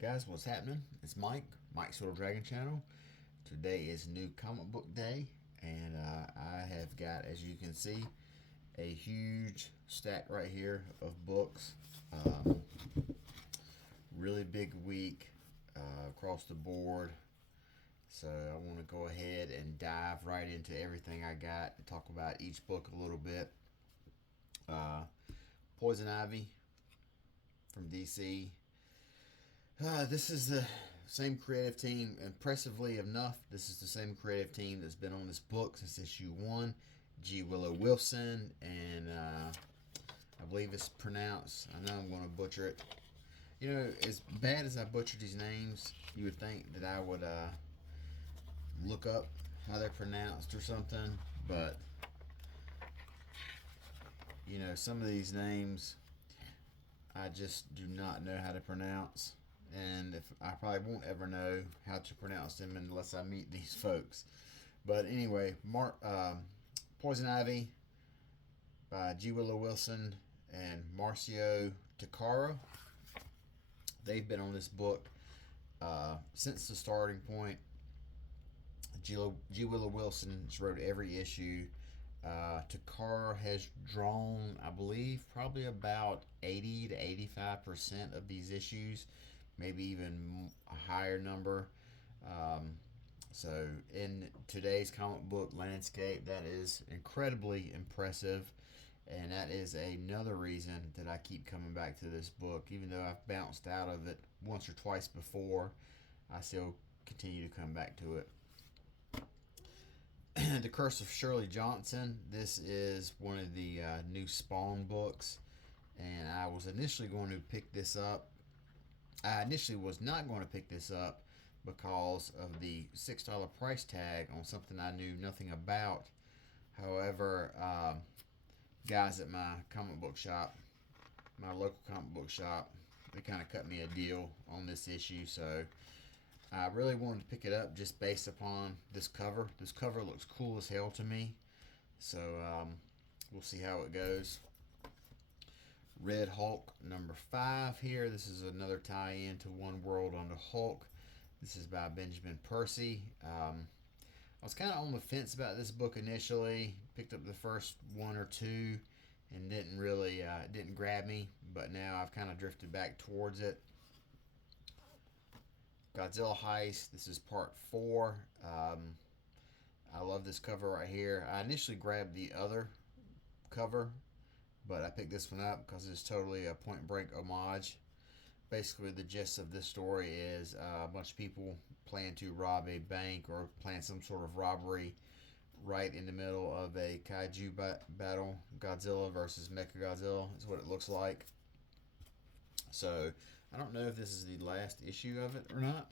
Guys, what's happening? It's Mike's Little Dragon Channel. Today is New Comic Book Day, and I have got, as you can see, a huge stack right here of books. Um, really big week across the board, so I want to go ahead and dive right into everything I got and talk about each book a little bit. Uh, Poison Ivy from DC. This is the same creative team. Impressively enough, this is the same creative team that's been on this book since issue 1. G. Willow Wilson, and I believe it's pronounced, I know I'm going to butcher it. You know, as bad as I butchered these names, you would think that I would look up how they're pronounced or something, but, you know, some of these names I just do not know how to pronounce, and if I probably won't ever know how to pronounce them unless I meet these folks. But anyway, Poison Ivy by G. Willow Wilson and Marcio Takara. They've been on this book since the starting point. G. Willow Wilson has wrote every issue. Takara has drawn, I believe, probably about 80 to 85% of these issues, maybe even a higher number. So, in today's comic book landscape, that is incredibly impressive, and that is another reason that I keep coming back to this book. Even though I've bounced out of it once or twice before, I still continue to come back to it. The Curse of Shirley Johnson. This is one of the new Spawn books, and I was initially going to pick this up. I initially was not going to pick this up because of the $6 price tag on something I knew nothing about. However, guys at my comic book shop, my local comic book shop, they kind of cut me a deal on this issue, so I really wanted to pick it up just based upon this cover. This cover looks cool as hell to me, so we'll see how it goes. Red Hulk number 5 here. This is another tie-in to One World Under Hulk. This is by Benjamin Percy. I was kind of on the fence about this book initially. Picked up the first one or two and didn't really, didn't grab me. But now I've kind of drifted back towards it. Godzilla Heist. This is part 4. I love this cover right here. I initially grabbed the other cover, but I picked this one up because it's totally a Point Break homage. Basically, the gist of this story is a bunch of people plan to rob a bank or plan some sort of robbery right in the middle of a kaiju battle. Godzilla versus Mechagodzilla is what it looks like. So, I don't know if this is the last issue of it or not.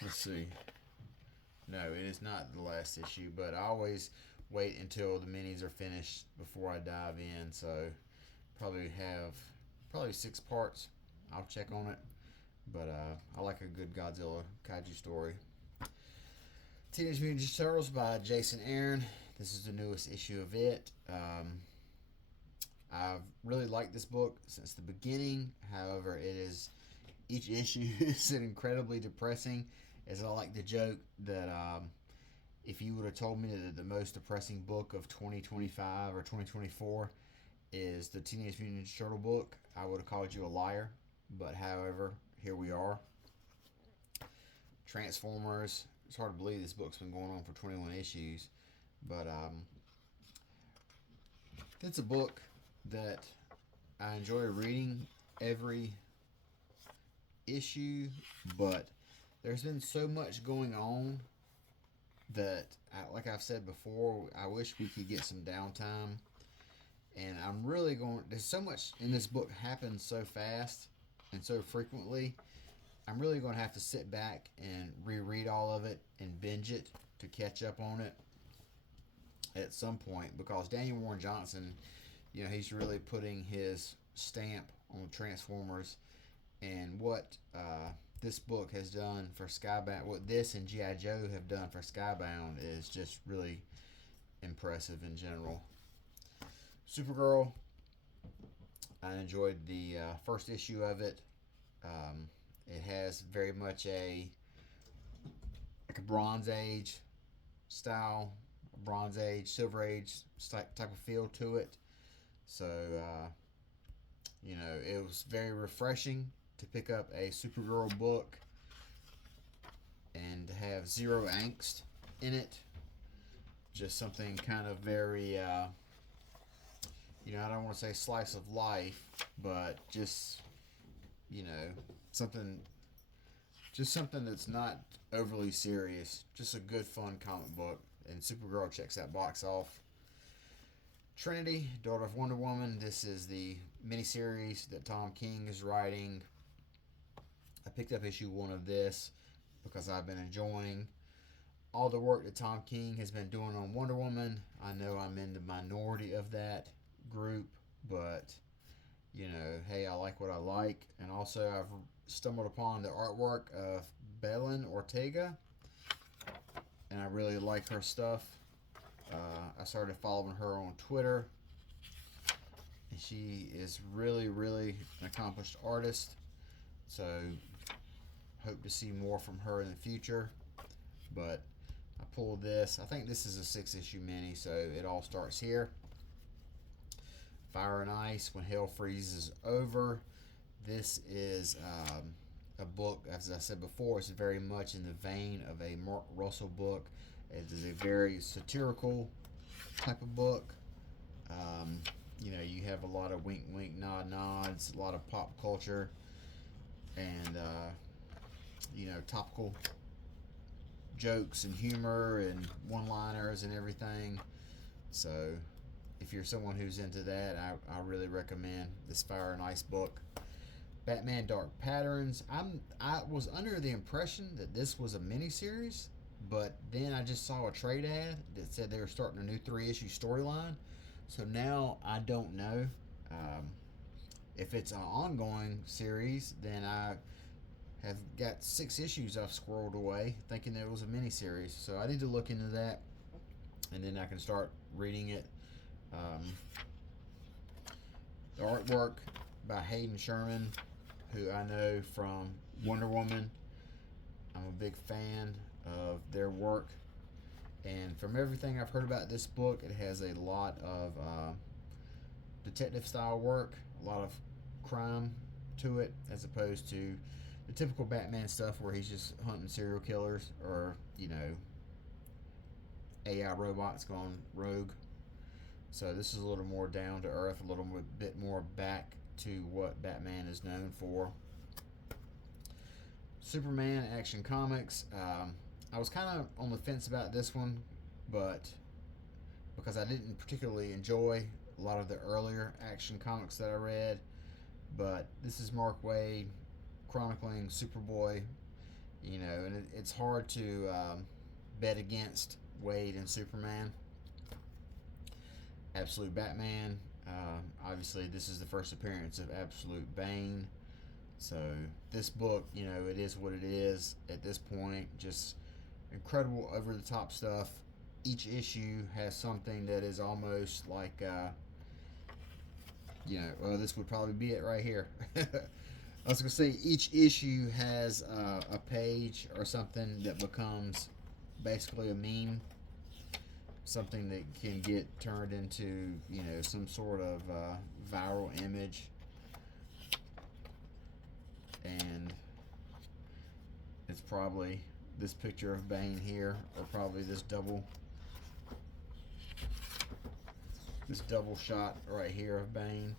Let's see. No, it is not the last issue, but I always wait until the minis are finished before I dive in. So, probably 6 parts. I'll check on it, but I like a good Godzilla kaiju story. Teenage Mutant Ninja Turtles by Jason Aaron. This is the newest issue of it. I've really liked this book since the beginning. However, each issue is incredibly depressing. As I like to joke that if you would have told me that the most depressing book of 2025 or 2024 is the Teenage Mutant Ninja Turtle book, I would have called you a liar. But however, here we are. Transformers. It's hard to believe this book's been going on for 21 issues, but it's a book that I enjoy reading every issue, but there's been so much going on that, like I've said before, I wish we could get some downtime. And I'm really there's so much in this book happens so fast and so frequently. I'm really going to have to sit back and reread all of it and binge it to catch up on it at some point, because Daniel Warren Johnson, you know, he's really putting his stamp on Transformers, and what this book has done for Skybound, what this and G.I. Joe have done for Skybound is just really impressive in general. Supergirl, I enjoyed the first issue of it. It has very much like a Bronze Age style, Bronze Age, Silver Age type of feel to it. So, it was very refreshing to pick up a Supergirl book and to have zero angst in it. Just something kind of very, I don't want to say slice of life, but just, you know, something, something that's not overly serious. Just a good, fun comic book. And Supergirl checks that box off. Trinity, daughter of Wonder Woman. This is the miniseries that Tom King is writing. I picked up issue 1 of this because I've been enjoying all the work that Tom King has been doing on Wonder Woman. I know I'm in the minority of that group, but hey, I like what I like. And also, I've stumbled upon the artwork of Belen Ortega, and I really like her stuff. I started following her on Twitter, and she is really, really an accomplished artist. So, hope to see more from her in the future. But I pulled this. I think this is a 6-issue mini, so it all starts here. Fire and Ice, When Hell Freezes Over. This is a book, as I said before, it's very much in the vein of a Mark Russell book. It is a very satirical type of book. You have a lot of wink, wink, nod, nods, a lot of pop culture, and topical jokes and humor and one-liners and everything. So, if you're someone who's into that, I really recommend this Fire and Ice book. Batman Dark Patterns. I was under the impression that this was a miniseries, but then I just saw a trade ad that said they were starting a new 3-issue storyline. So now I don't know. If it's an ongoing series, then I have got 6 issues I've squirreled away thinking that it was a miniseries. So I need to look into that, and then I can start reading it. The artwork by Hayden Sherman, who I know from Wonder Woman. I'm a big fan of their work, and from everything I've heard about this book, it has a lot of detective style work, a lot of crime to it, as opposed to the typical Batman stuff where he's just hunting serial killers or AI robots gone rogue. So this is a little more down to earth, a little bit more back to what Batman is known for. Superman Action Comics. I was kind of on the fence about this one, but because I didn't particularly enjoy a lot of the earlier Action Comics that I read, but this is Mark Waid chronicling Superboy, and it's hard to bet against Waid and Superman. Absolute Batman. Obviously, this is the first appearance of Absolute Bane. So this book, it is what it is at this point. Just incredible, over-the-top stuff. Each issue has something that is almost like, this would probably be it right here. I was going to say each issue has a page or something that becomes basically a meme. Something that can get turned into, some sort of viral image. And it's probably this picture of Bane here, or probably this double shot right here of Bane.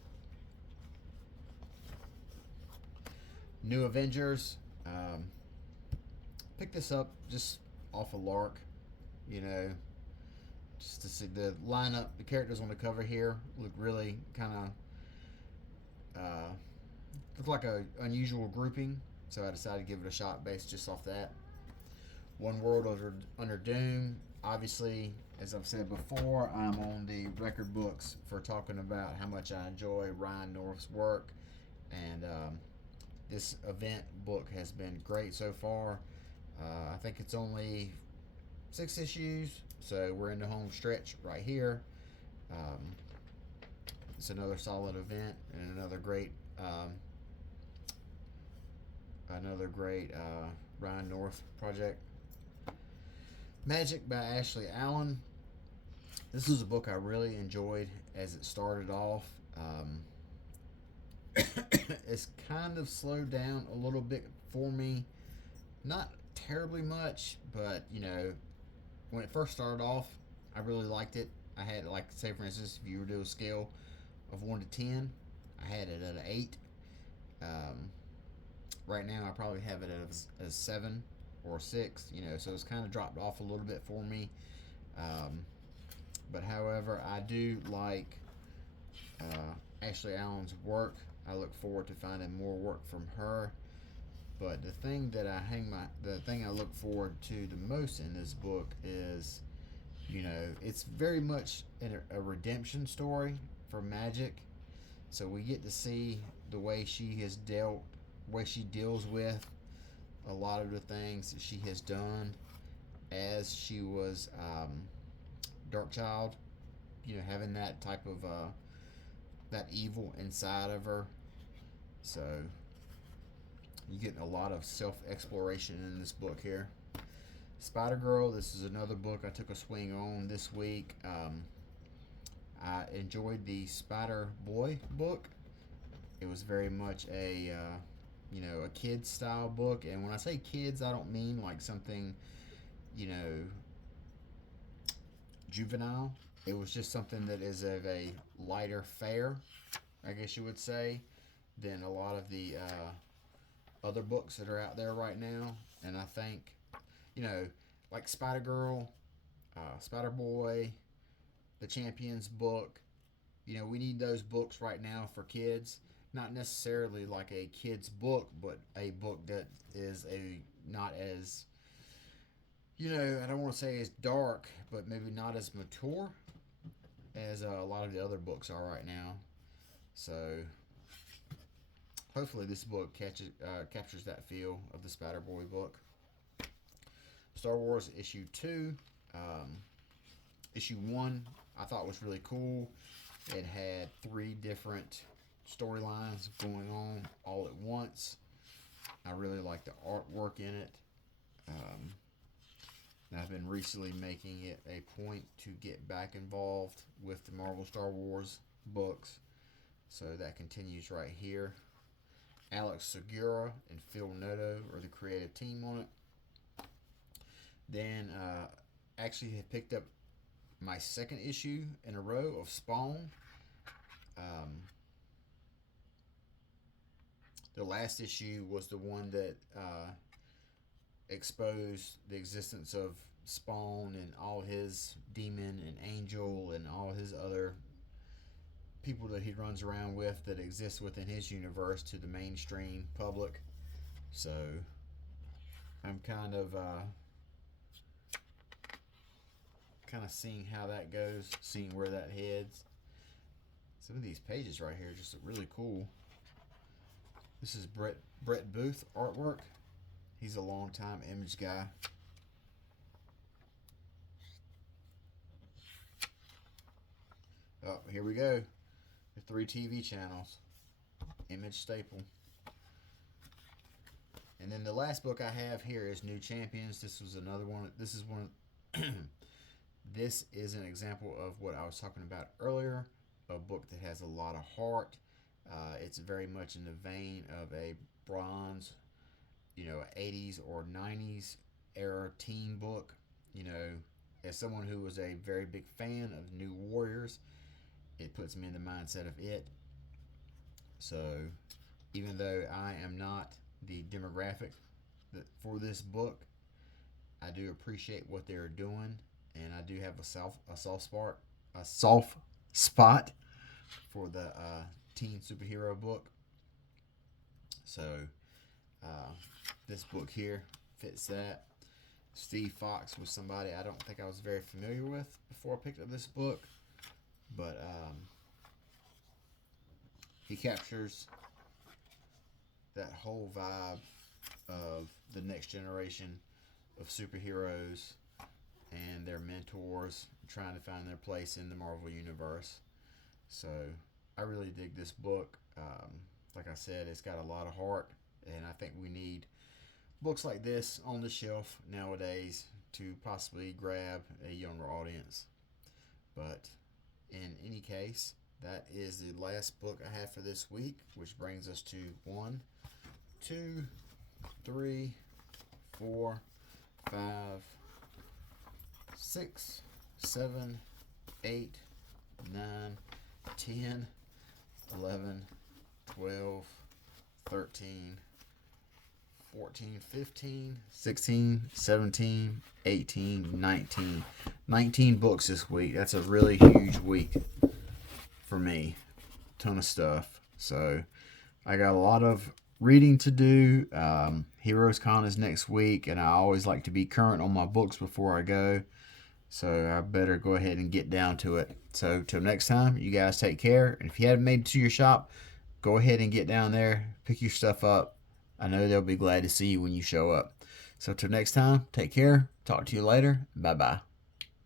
New Avengers. Pick this up just off a lark, just to see the lineup. The characters on the cover here look really kind of look like a unusual grouping, so I decided to give it a shot based just off that. One World Under Doom. Obviously, as I've said before, I'm on the record books for talking about how much I enjoy Ryan North's work, and this event book has been great so far. I think it's only 6 issues, so we're in the home stretch right here. It's another solid event and another great Another great Ryan North project. Magic by Ashley Allen. This was a book I really enjoyed as it started off. It's kind of slowed down a little bit for me. Not terribly much, but when it first started off, I really liked it. I had, like, say for instance, if you were to do a scale of 1 to 10, I had it at an 8. Um, right now, I probably have it as a 7 or 6, so it's kind of dropped off a little bit for me. Um, but however, I do like Ashley Allen's work. I look forward to finding more work from her. But the thing I look forward to the most in this book is, it's very much a redemption story for Magic. So we get to see the way way she deals with a lot of the things that she has done as she was Darkchild. Having that type of that evil inside of her. So you get a lot of self-exploration in this book here. Spider Girl, this is another book I took a swing on this week. I enjoyed the Spider Boy book. It was very much a kid style book, and when I say kids, I don't mean like something juvenile. It was just something that is of a lighter fare, I guess you would say, than a lot of the other books that are out there right now. And I think, like Spider Girl, Spider Boy, the Champions book, we need those books right now for kids. Not necessarily like a kid's book, but a book that is not as, I don't want to say as dark, but maybe not as mature as a lot of the other books are right now. So hopefully this book captures that feel of the Spider Boy book. Star Wars issue 2. Issue 1 I thought was really cool. It had 3 different storylines going on all at once. I really like the artwork in it. And I've been recently making it a point to get back involved with the Marvel Star Wars books. So that continues right here. Alex Segura and Phil Noto are the creative team on it. Then actually have picked up my second issue in a row of Spawn. The last issue was the one that exposed the existence of Spawn and all his demon and angel and all his other people that he runs around with that exist within his universe to the mainstream public. So I'm kind of seeing how that goes, seeing where that heads. Some of these pages right here just look really cool. This is Brett Booth artwork. He's a longtime Image guy. Oh, here we go. The 3 TV channels. Image staple. And then the last book I have here is New Champions. This was another one. This is one. This is an example of what I was talking about earlier. A book that has a lot of heart. It's very much in the vein of a bronze, 80s or 90s era teen book. As someone who was a very big fan of New Warriors, it puts me in the mindset of it. So even though I am not the demographic for this book, I do appreciate what they're doing, and I do have a soft spot for the teen superhero book. So this book here fits that. Steve Fox was somebody I don't think I was very familiar with before I picked up this book, but he captures that whole vibe of the next generation of superheroes and their mentors trying to find their place in the Marvel Universe. So I really dig this book. Like I said, it's got a lot of heart. And I think we need books like this on the shelf nowadays to possibly grab a younger audience. But in any case, that is the last book I have for this week, which brings us to 1, 2, 3, 4, 5, 6, 7, 8, 9, 10, 11, 12, 13, 14, 15, 16, 17, 18, 19. 19 books this week. That's a really huge week for me. Ton of stuff. So I got a lot of reading to do. Heroes Con is next week, and I always like to be current on my books before I go. So I better go ahead and get down to it. So till next time, you guys take care. And if you haven't made it to your shop, go ahead and get down there, pick your stuff up. I know they'll be glad to see you when you show up. So till next time, take care. Talk to you later. Bye-bye.